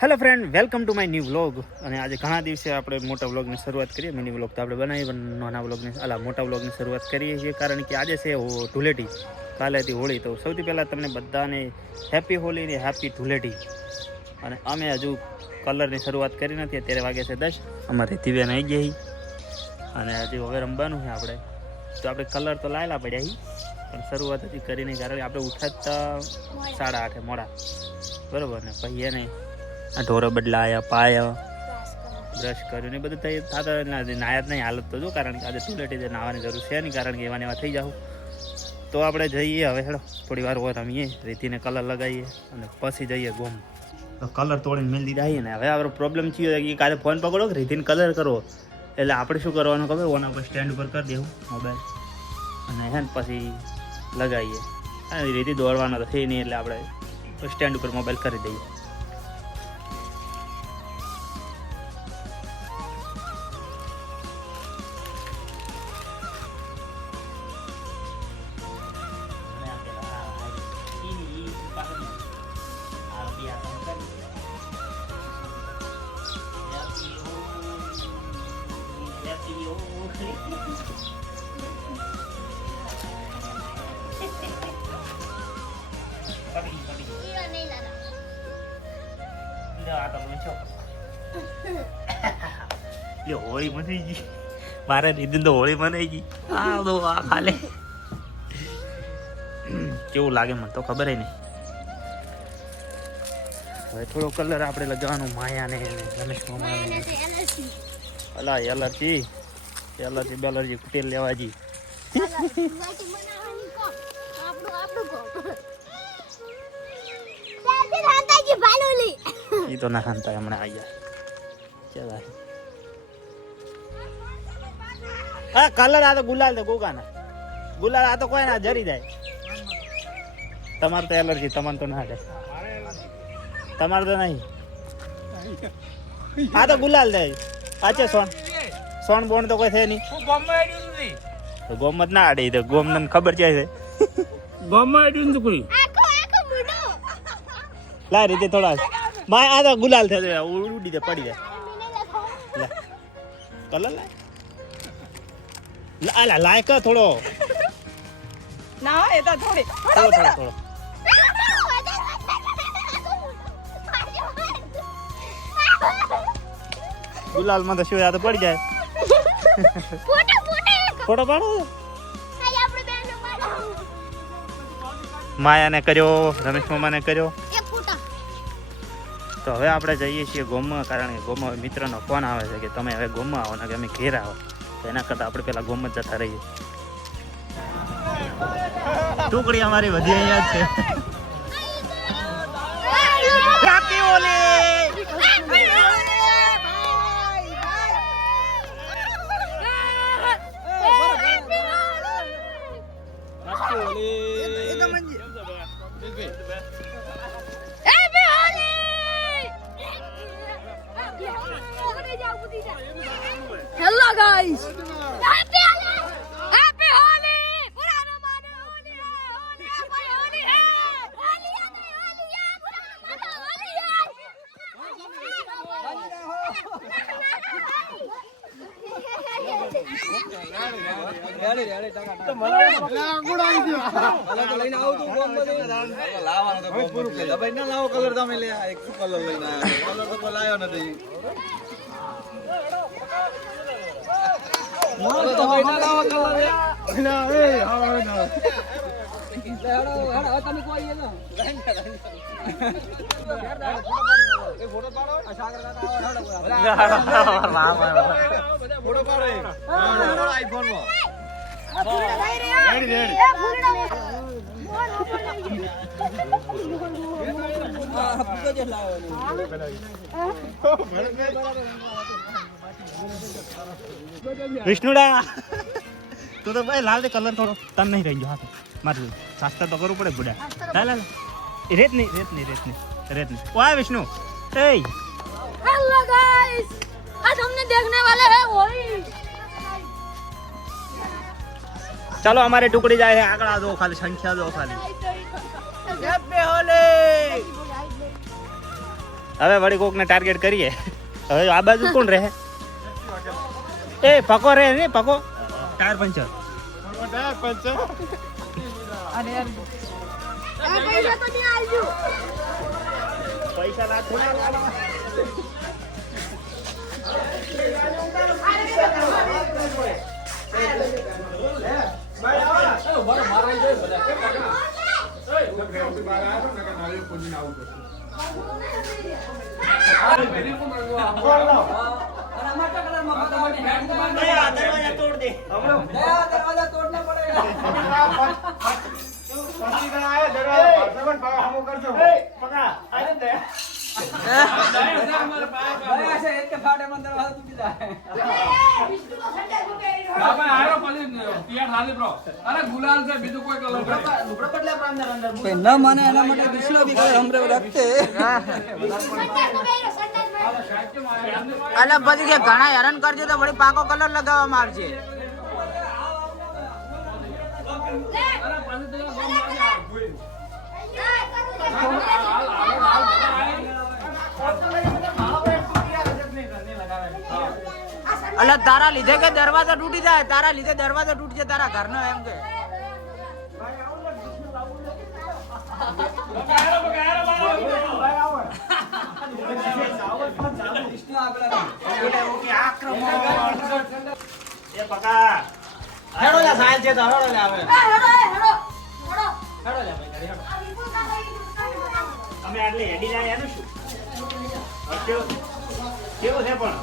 Hello friend, welcome to my new vlog. અને આજે ઘણા દિવસે આપણે મોટા વ્લોગની શરૂઆત કરીએ. મિની વ્લોગ તો આપણે બનાવીએ, પણ નાના વ્લોગની મોટા વ્લોગની શરૂઆત કરીએ છીએ, કારણ કે આજે છે ધૂળેટી. કાલે હતી હોળી. તો સૌથી પહેલાં તમને બધાને હેપી હોળી ને હેપી ધૂળેટી. અને અમે હજુ કલરની શરૂઆત કરી નથી. અત્યારે વાગે છે 10. અમારે દિવ્યાને આવી ગઈ અને હજી હવે રમવાનું છે આપણે. તો આપણે કલર તો લાયેલા પડ્યા છીએ, પણ શરૂઆત હજી કરી નહીં, કારણ કે આપણે ઉઠાતા 8:30 મોડા, બરાબર ને. પછી એને આ ઢોરો બદલાયા, પાયા, બ્રશ કર્યું ને બધું થતા નાયા જ નહીં હાલત તો જો, કારણ કે આજે ધૂળેટી નાહવાની જરૂર છે નહીં, કારણ કે એવા થઈ જાવ. તો આપણે જઈએ હવે. હેડો થોડી વાર હોય રમીએ, રીતિને કલર લગાવીએ અને પછી જઈએ ગોમ. તો કલર તોડીને મેળ દીધા આવીએ ને. હવે આપણો પ્રોબ્લેમ થયો કે કાલે ફોન પકડો કે રીતિને કલર કરવો, એટલે આપણે શું કરવાનું ખબર, ઓના ઉપર સ્ટેન્ડ ઉપર કરી દેવું મોબાઈલ, અને હે ને પછી લગાવીએ. અને રીતિ દોડવાનો તો થઈ નહીં, એટલે આપણે સ્ટેન્ડ ઉપર મોબાઈલ કરી દઈએ. હોળી મનાઈ ગઈ મારે દીદી તો હોળી મનાઈ ગઈ. આ દો આ ખાલે કેવું લાગે મને તો ખબર નહીં. હવે થોડો કલર આપણે લગાવવાનો માયા ને રમેશ મામા અલા એલર્જી બેલર્જી તેલ લેવા જી. એ તો ના ખાનતા હમણાં આવ્યા. ચાલ આ કલર આ તો ગુલાલ તો ગોગાના ગુલાલ, આ તો કોઈ ના જરી જાય. તમારે તો એલર્જી, તમારે તો ના જાય, તમારે તો નહીં. આ તો ગુલાલ દે. પાછે સોન બોન તો કોઈ છે નહીં. ગોમત ના આડે તો ગોમ ને ખબર છે લા રીતે થોડા માય. આ તો ગુલાલ થાય ઉડી દે પડી જાય. કલર લાય લાયક થોડો ના એ તો થોડો ગુલાલ માં તો શું યાદ પડી જાય. ફોટો પાડો. માયા ને કર્યો, રમેશ મામા ને કર્યો. તો હવે આપણે જઈએ છીએ ગોમમાં, કારણ કે ગોમમાં મિત્રનો ફોન આવે છે કે તમે હવે ગોમમાં આવો ને કે અમે ઘેર આવો. તો એના કરતાં આપણે પેલા ગોમમાં જતા રહીએ. ટુકડી અમારી વધી અહીંયા છે. Happy Holi. Hello guys. Happy Holi. Happy Holi. पुराना मानो होली है. होली है. होली है. पुराना मानो होली है. તો મને ગુડાઈ દો. કલર લઈને આવ તું ગોમ બધે લાવવાનો તો ગોમ પૂરું કરી. ભાઈ ના લાવો કલર તમે લે. એક કલર લઈને આવ્યો. કલર તો લાવ્યો નથી. તો ભાઈ ના લાવો કલર ના એ હવે ના હેડો તમે કોઈ એનો એ ફોટો પાડો. આ સાગર કાકા આવો વાહ બધા ફોટો પાડો. આઈફોન માં રેડી રેડી વિષ્ણુડા તું તો ભાઈ લાલ કલર થોડો તન નહીં રહી ગયો. હા તો મારે શાસ્ત્ર તો કરવું પડે બુડા. લા રેત નહીં. વાહ વિષ્ણુ. हेलो गाइस, आज हमने देखने वाले हैं होली. ચાલો અમારે ટુકડી જાય છે આગળ. આ દો ખાલી સંખ્યા દો ખાલી. હેપી હોલી. હવે વળી કોકને ટાર્ગેટ કરીએ. હવે આ બાજુ કોણ રહે? એ પકો રહે ને પકો ટાયર પંચર. પૈસા ના અલા પછી કે ઘણા હેરાન કરજો તો વળી પાકો કલર લગાવવામાં આવશે. અલા તારા લીધે કે દરવાજો તૂટી જાય, તારા લીધે દરવાજો તૂટશે તારા ઘરનો એમ કે. અમે આટલે હેડી જાય એનું શું કેવું છે પણ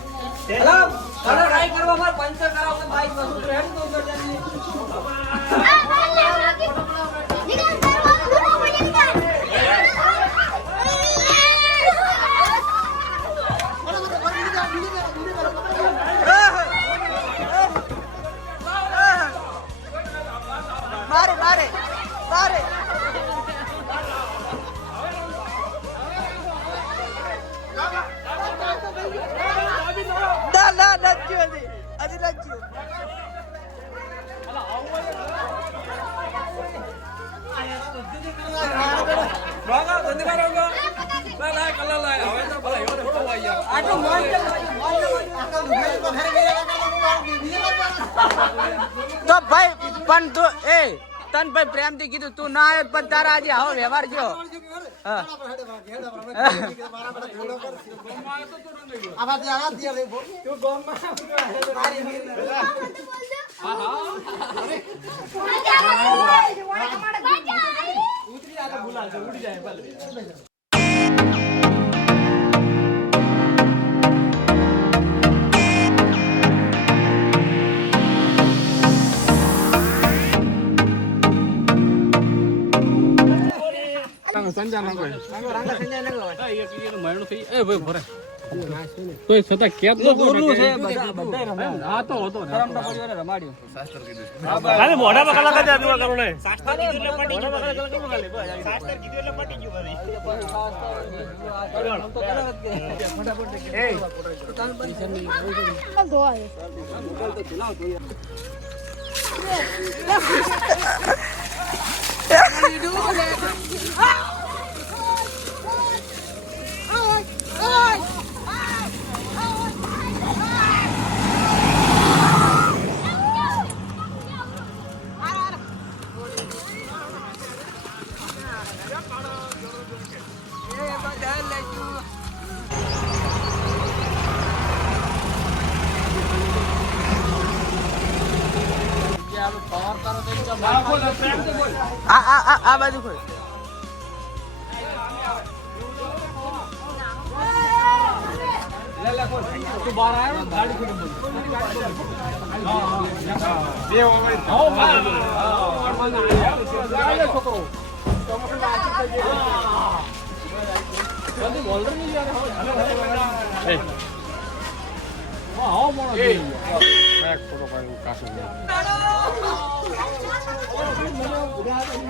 ટ્રાય કરવા માર પંચર કરાવતો બાઈક વસ્તુ હેડ તો ઉતર જાય. મારે મારે મારે ના ના નથી હજી નથી. તો ભાઈ પણ તું તન ભાઈ પ્રેમથી કીધું તું ના આવ્યો પણ તારા આજે આવો વ્યવહાર જો. આ બાજુ કોઈ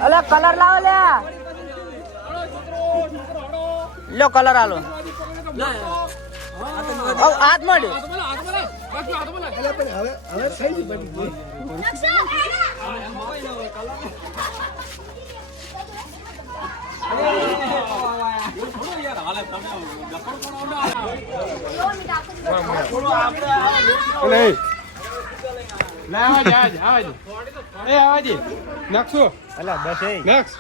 અલે કલર લાવો લે લો કલર આલો હાથ મળ્યો નાખશું અલા બસ એ નાખ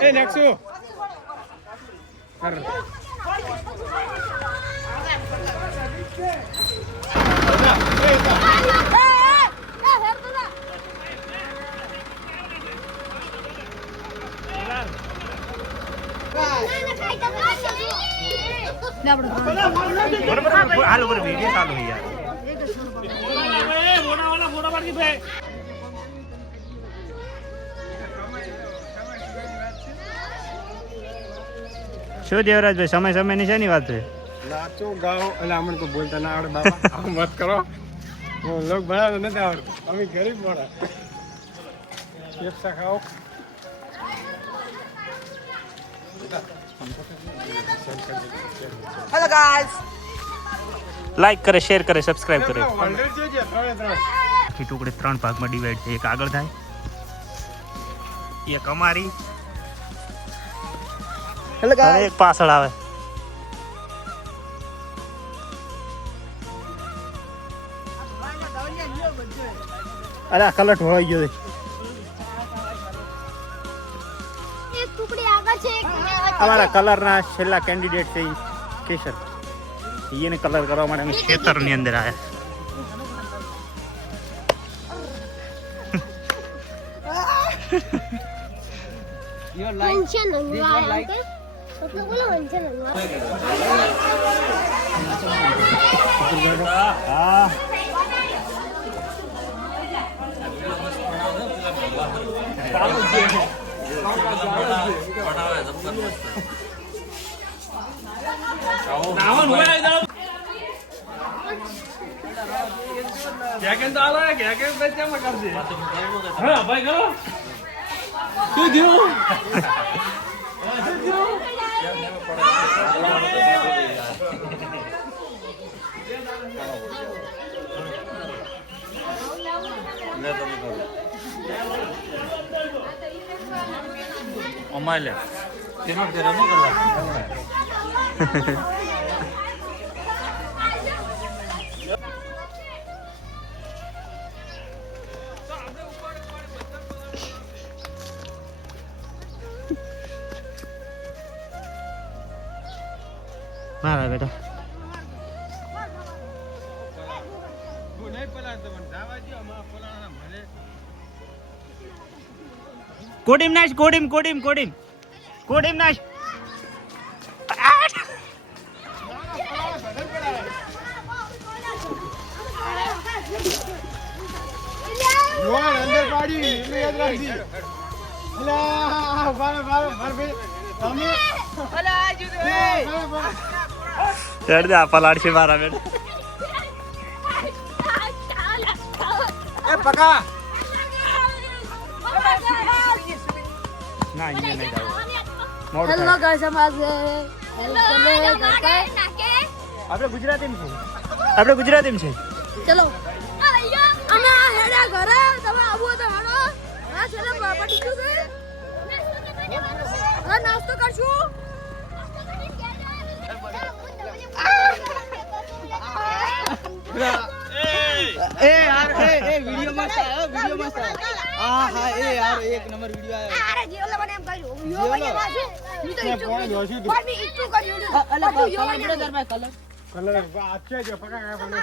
એ નાખશું બરોબર હાલ ઉપર વિડીયો ચાલુ છે યાર શું દેવરાજભાઈ સમય ની શેની વાત છે નાચો ગાઓ એટલે અમને કોઈ બોલતા ના આવડે બાબા આમ મત કરો હું લોક ભણાવતો નથી આવડતું અમે ગરીબ મોડા ફેફસા ખાઓ હેલો ગાઈસ લાઈક કરે શેર કરે સબસ્ક્રાઇબ કરે 100 છે ત્રણે આખી ટુકડી 3 ભાગમાં ડિવાઈડ છે એક આગળ થાય એક અમારી હેલો અને એક પાછળ આવે અરે આ કલર ઢોળાઈ ગયો છે એક ટુકડી આગળ છે એક અમારા કલરના છેલ્લા કેન્ડિડેટ છે ઈ કેસર એને કલર કરવા માટે અમે ખેતરની અંદર આવ્યા યોર લાઈક ટેન્શન નહીં આવે કે તો બોલો ટેન્શન નહીં હા અમાલે તેનો તેરા નો કલા મારા બેટા હું નહીં પલાળતો પણ જાવા દો અમારા પલાળના ભલે કોડીમ નાશ કોડીમ નાશ જોવાન અંદર પાડી એટલું યાદ રાખજી અલા બાર ભાઈ તમે અલા આજુ એ ચડ જા પલાડ છે મારા બેટા પકા ના અહીંયા નહીં જાવ મોડું હેલો થાય ગાઈસ અમારે હેલો નાકે આપણે ગુજરાતીમાં છે ચલો અમે આ હેડા ઘરે તમે આવો તો હેડો આ છેલ્લે પટી ગયું છે હા નાસ્તો કરશું એ યાર એ વિડિયો મસ્ત આવ્યો વિડિયો મસ્ત આવ્યો આ હા એ યાર એક નંબર વિડિયો આવ્યો અરે જીવલે મને એમ કર્યું યો મને વાસે મી તો ઈચ્છું કોણ જોશી તું? પણ મી ઈચ્છું કર્યું અલા કલર પડે તાર ભાઈ કલર કલર આછે છે પકા કાય બને છે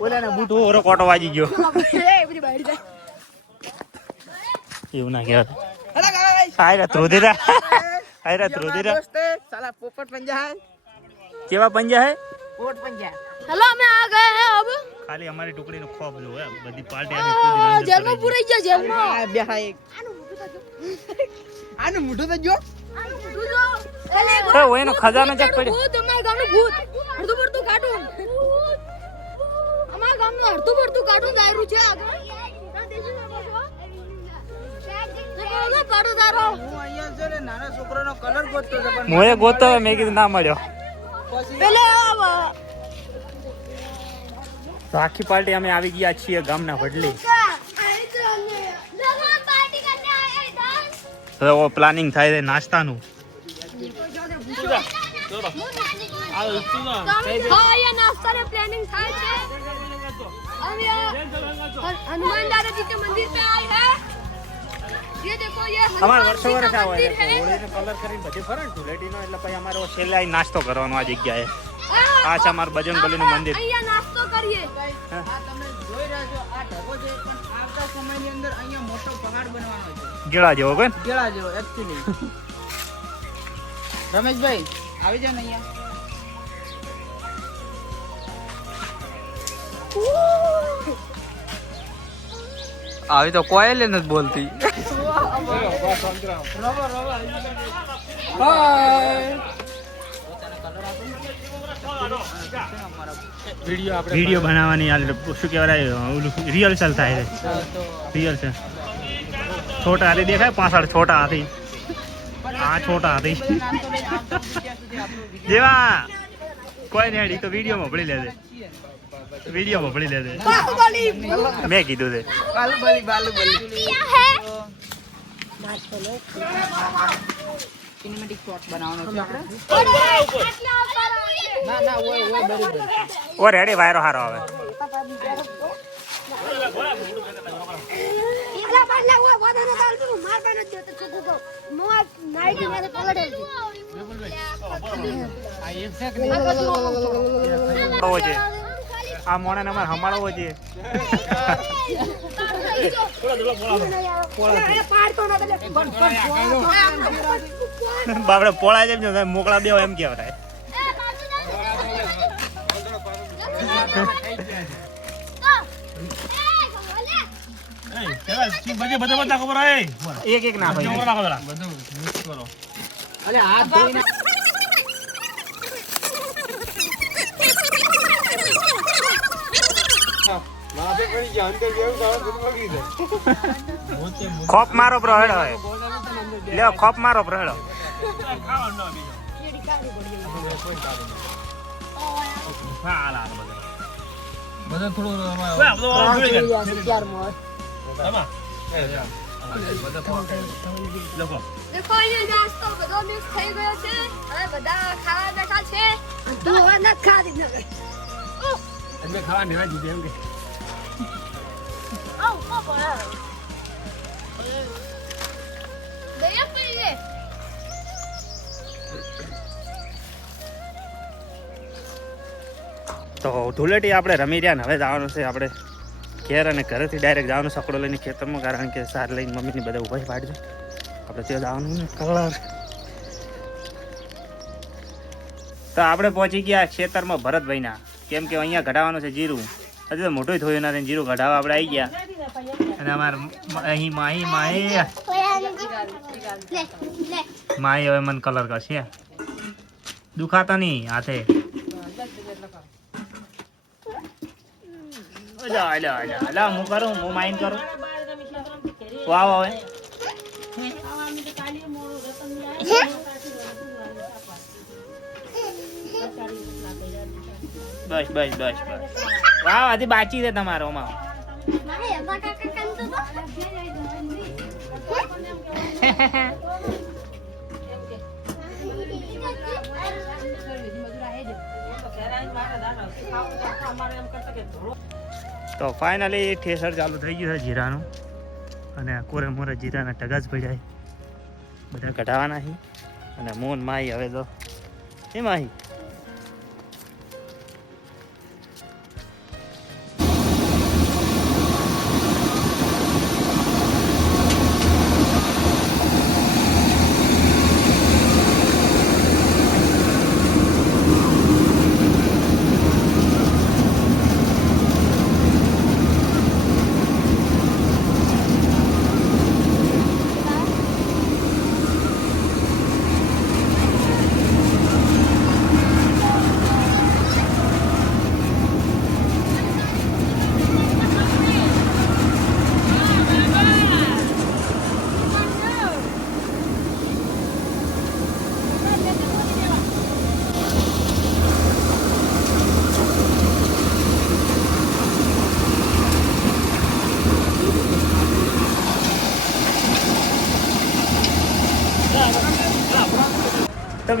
ઓલાને બૂટ ઓરો કોટો વાજી ગયો એ બધી બહાર જાય એવું ના કહેવાય હેલો ગાઈસ આયરા ધ્રુધીરા दोस्त साला पोपट पंजा है કેવા પંજા હે पोपट पंजा હેલો અમે આ ગए હે અબ ખાલી અમારી ટુકડીનો ખોબ લો હે બધી પાર્ટી આને કૂદીને અંદર જેલમાં પડી પૂરાઈ ગયા જેલમાં आ बेहा एक આનું મોઢું તો જો ગઈ. ઓય એનો ખજાનો ચેક પડ્યો ભૂત અમારા ગામનું ભૂત અડધું પડતું કાર્ટૂન અમારા ગામનું અડધું પડતું કાર્ટૂન દાયરું છે આગળ પાડો તારો હું અહીંયા છે ને નાના છોકરાનો કલર ગોતતો હતો પણ મોએ ગોતો મેં કીધું ના મળ્યો પછી પેલે આવ તો આખી પાર્ટી અમે આવી ગયા છીએ ગામના વડલી લગન પાર્ટી કરને આયા હવે પ્લાનિંગ થાય છે નાસ્તાનું. हाँ ये नाश्ता ने प्लानिंग था हम हनुमान दादा जी के मंदिर पे आए हैं ये देखो ये અમારે हनुमान વર્ષો जी વર્ષ का આવે मंदिर है હોળીનો કલર કરીને બધે ફરે ને ધૂળેટીનો એટલે પછી અમારે છેલ્લે આવીને નાસ્તો કરવાનો આ જગ્યાએ. આ છે અમારું બજરંગબલીનું મંદિર. અહીંયા નાસ્તો કરીએ આ તમે જોઈ રહ્યા છો આ ઢગો છે પણ આવતા સમયની અંદર અહીંયા મોટો પહાડ બનવાનો છે. ગેળા જેવો કોઈ ને? કેળા જેવો એકચ્યુઅલી. રમેશભાઈ આવી જાવ ને અહીંયા. આવી તો કોયલ નથી બોલતી. વિડીયો બનાવવાની શું કહેવાય રિહર્સલ થાય છે. રિહર્સલ છોટા હાથી દેખાય પાછળ છોટા હાથી. હા છોટા હાથી જેવા કોઈ નહીં હેડી તો વિડીયોમાં ભળી લેજે. વિડીયોમાં ભળી લેજે. મેં કીધું છે. બાલુબલી બાલુબલી क्या है સિનેમેટિક શોટ બનાવવાનો છે આપણે. आटला पर ના ના ઓય ઓય બરોબર. ઓ રેડી વાયરો હારો આવે. इकला पडला वो वादाना काल तू मार पाना देतो चुकू को मो नाइट में पलट આ એક છે કે હોવો છે આ મોણાને અમારે સંભાળવો છે. બાપડે પોળા જેમ છે મોકળા દેવો એમ કેવાય. એક એક નાખો અરે હાથ ધોઈને ખોપ મારો બ્રોહેડ હોય લ્યો ખોપ મારો બ્રોહેડ. બધા થોડું देखो ये नाश्तो બધો મિક્સ થઈ ગયો છે હવે બધા ખાવા બેઠા છે તો હવે ન ખા દી નગર ઓ ઓ બોલા દયા પડી લે તો ધૂળેટી આપણે રમી રહ્યા ને હવે જવાનું છે આપણે ઘેર અને ઘરેથી ડાયરેક્ટ જવાનું સકડો લઈને ખેતરમાં કારણ કે સાર લઈને મમ્મીની બધા ઉભા પાડજો આપણે ત્યાં જવાનું ને કલર. તો આપણે પહોંચી ગયા ખેતરમાં ભરતભાઈના કેમ કે અહીંયા ઘડાવવાનું છે જીરું. હજુ તો મોટું થયું ના જીરું ઘડાવવા આપણે આવી ગયા અને અમારે અહીં માહી માહી લે લે માહી હવે મને કલર કરશે દુખાતા નહીં હાથે. હું કરું હું માઇન્ડ કરું વાવ હવે બસ બસ બસ બસ વાવ હજી બાકી છે તમારો માં. મારે એવા કાકા કામ તો તો ફાઇનલી ઠેસર ચાલુ થઈ ગયું છે જીરાનું અને કોરે મોરે જીરાના ટગા જ પડ્યા બધા કઢાવાના છે અને મોન માહી હવે તો એ માહી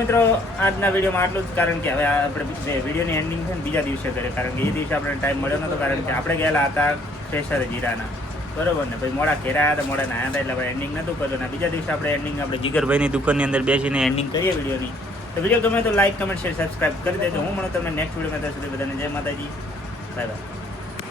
મિત્રો આજના વિડીયોમાં આટલું જ, કારણ કે હવે આપણે વિડીયોની એન્ડિંગ છે ને બીજા દિવસે કરીએ, કારણ કે એ દિવસે આપણે ટાઈમ મળ્યો નહોતો, કારણ કે આપણે ગયેલા હતા ફ્રેશર જીરાના, બરોબર ને ભાઈ, મોડા ઘેરા હતા, મોડા નાયા હતા, એટલે આપણે એન્ડિંગ નહોતું કર્યું. અને બીજા દિવસે આપણે એન્ડિંગ આપણે જીગરભાઈની દુકાનની અંદર બેસીને એન્ડિંગ કરીએ વિડીયોની. તો વિડીયો ગમે તો લાઈક, કમેન્ટ, શેર, સબસ્ક્રાઈબ કરી દેજો. હું મળું તમને નેક્સ્ટ વિડીયોમાં. ત્યાં સુધી બધાને જય માતાજી, બાય બાય.